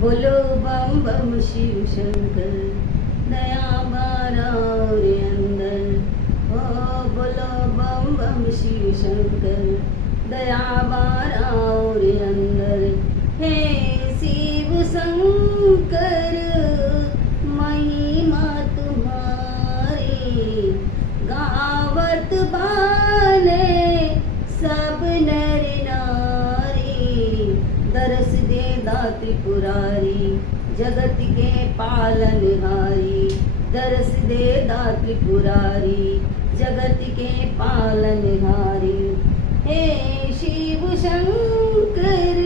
बोलो बम बम शिव शंकर, दया मारा रे अंदर। ओ बोलो बम बम शिव शंकर, दया मारा रे अंदर। हे शिव शंकर महिमा तुम्हारी, गावत बाने सब नर नारी। दरस दे दाति पुरारी, जगत के पालनहारी। दरस दे दाति पुरारी, जगत के पालनहारी। हे शिव शंकर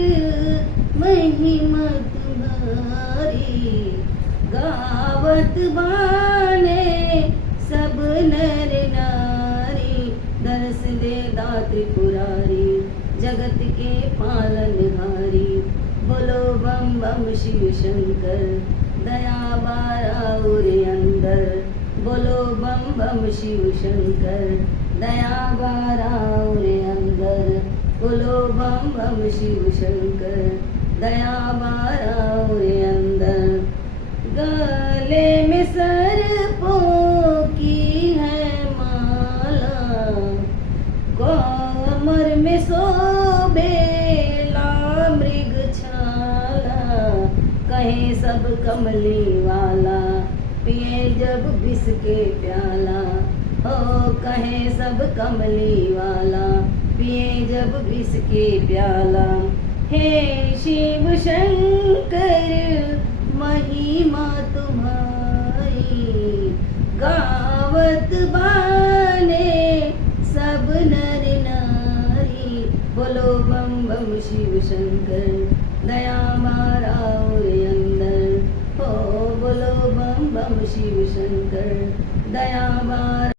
महिमा तुम्हारी, गावत बाने सब नर नारी। दरस दे दाति पुरारी, जगत के पालनहारी। बोलो बम बम शिव शंकर, दया बारा रे अंदर। बोलो बम बम शिव शंकर, दया बारा रे अंदर। बोलो बम बम शिव शंकर, दया बारा रे अंदर। गले में सर्पों की है माला, कमर में शोभेला मृग छाला। कहे सब कमली वाला, पिए जब विष के प्याला। हो कहे सब कमली वाला, पिए जब विष के प्याला। हे शिव शंकर महिमा तुम्हारी, गावत बाने सब नर नारी। बोलो बम बम शिव शंकर, दया मारा रे अंदर। हो बोलो बम बम शिव शंकर, दया मारा